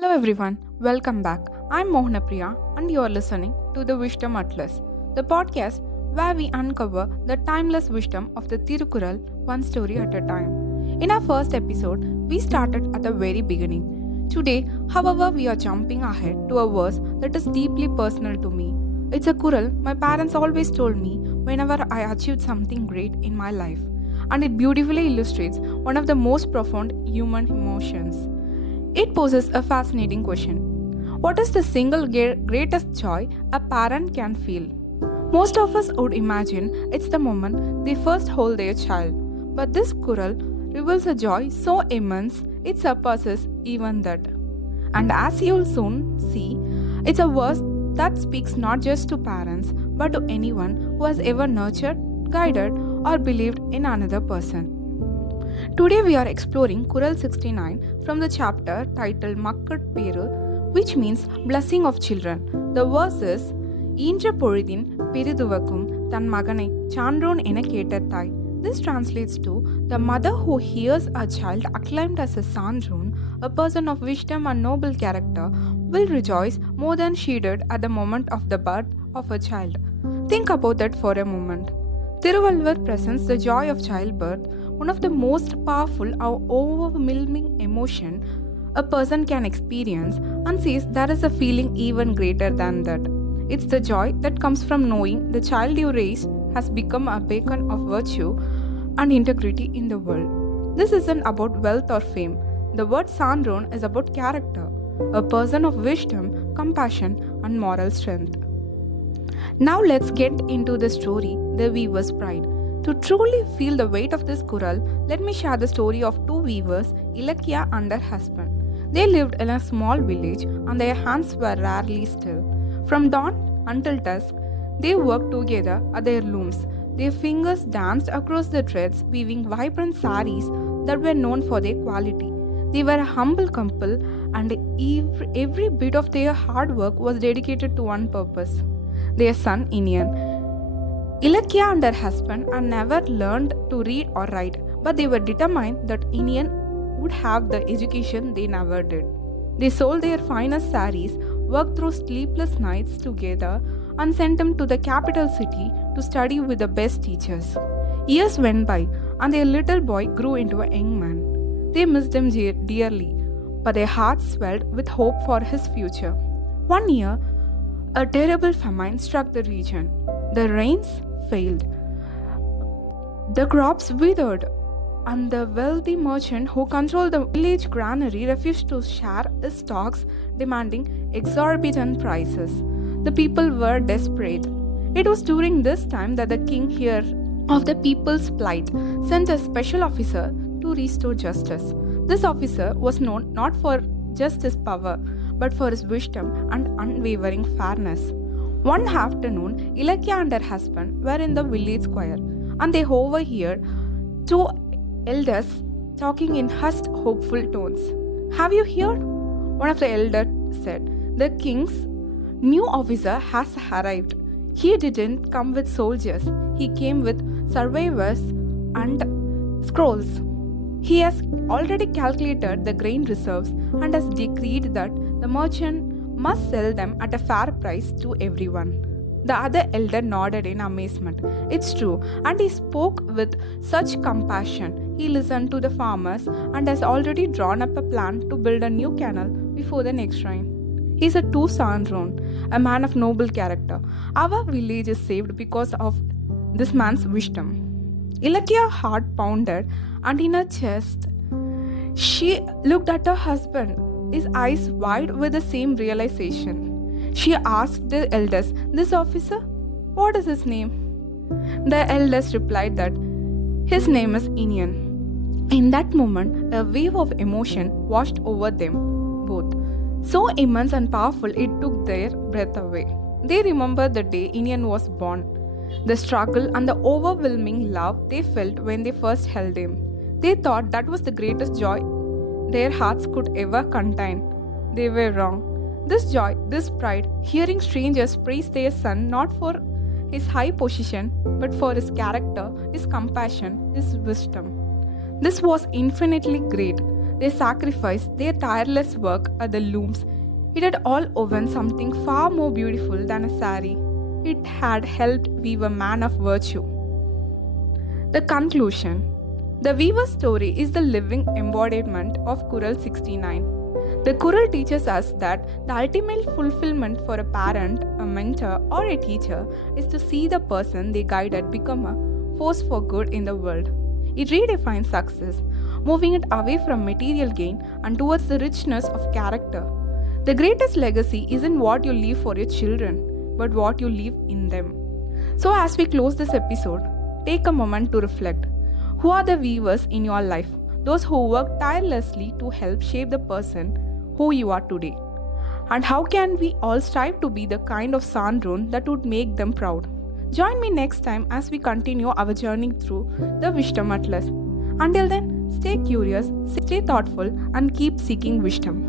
Hello everyone, welcome back. I'm Mohanapreya and you're listening to the Wisdom Atlas, the podcast where we uncover the timeless wisdom of the Thirukkural one story at a time. In our first episode, we started at the very beginning. Today, however, we are jumping ahead to a verse that is deeply personal to me. It's a Kural my parents always told me whenever I achieved something great in my life, and it beautifully illustrates one of the most profound human emotions. It poses a fascinating question. What is the single greatest joy a parent can feel? Most of us would imagine it's the moment they first hold their child, but this Kural reveals a joy so immense it surpasses even that. And as you'll soon see, it's a verse that speaks not just to parents but to anyone who has ever nurtured, guided, or believed in another person. Today we are exploring Kural 69 from the chapter titled Makkatperu, which means blessing of children. The verse is Eendra pozhudhin perithuvakkum thanmaganaich Saandron enakketta thaai. This translates to the mother who hears a child acclaimed as a Saandron, a person of wisdom and noble character, will rejoice more than she did at the moment of the birth of a child. Think about that for a moment. Thiruvallur presents the joy of childbirth, one of the most powerful or overwhelming emotion a person can experience, and says there is a feeling even greater than that. It's the joy that comes from knowing the child you raised has become a beacon of virtue and integrity in the world. This isn't about wealth or fame. The word Saandron is about character, a person of wisdom, compassion, and moral strength. Now let's get into the story, The Weaver's Pride. To truly feel the weight of this Kural, let me share the story of two weavers, Eelakketta and her husband. They lived in a small village and their hands were rarely still. From dawn until dusk, they worked together at their looms. Their fingers danced across the threads, weaving vibrant saris that were known for their quality. They were a humble couple, and every bit of their hard work was dedicated to one purpose: their son Inian. Eelakketta and her husband had never learned to read or write, but they were determined that Inian would have the education they never did. They sold their finest saris, worked through sleepless nights together, and sent him to the capital city to study with the best teachers. Years went by, and their little boy grew into a young man. They missed him dearly, but their hearts swelled with hope for his future. One year, a terrible famine struck the region. The rains failed, the crops withered, and the wealthy merchant who controlled the village granary refused to share his stocks, demanding exorbitant prices. The people were desperate. It was during this time that the king, heard of the people's plight, sent a special officer to restore justice. This officer was known not for just his power, but for his wisdom and unwavering fairness. One afternoon, Eelakketta and her husband were in the village square, and they overheard two elders talking in hushed, hopeful tones. "Have you heard?" one of the elders said. "The king's new officer has arrived. He didn't come with soldiers, he came with surveyors and scrolls. He has already calculated the grain reserves and has decreed that the merchant must sell them at a fair price to everyone." The other elder nodded in amazement. "It's true, and he spoke with such compassion. He listened to the farmers and has already drawn up a plan to build a new canal before the next rain. He's a true Saandron, a man of noble character. Our village is saved because of this man's wisdom." Eelakketta's heart pounded, and in her chest, she looked at her husband, his eyes wide with the same realization. She asked the elders, "This officer, what is his name?" The elders replied that his name is Inian. In that moment, a wave of emotion washed over them both, so immense and powerful it took their breath away. They remembered the day Inian was born, the struggle and the overwhelming love they felt when they first held him. They thought that was the greatest joy their hearts could ever contain. They were wrong. This joy, this pride, hearing strangers praise their son not for his high position, but for his character, his compassion, his wisdom. This was infinitely great. their sacrifice, their tireless work at the looms, it had all woven something far more beautiful than a sari. It had helped weave a man of virtue. The conclusion. The weaver's story is the living embodiment of Kural 69. The Kural teaches us that the ultimate fulfillment for a parent, a mentor, or a teacher is to see the person they guided become a force for good in the world. It redefines success, moving it away from material gain and towards the richness of character. The greatest legacy isn't what you leave for your children, but what you leave in them. So, as we close this episode, take a moment to reflect. Who are the weavers in your life? Those who work tirelessly to help shape the person who you are today. And how can we all strive to be the kind of Saandron that would make them proud? Join me next time as we continue our journey through the Wisdom Atlas. Until then, stay curious, stay thoughtful, and keep seeking wisdom.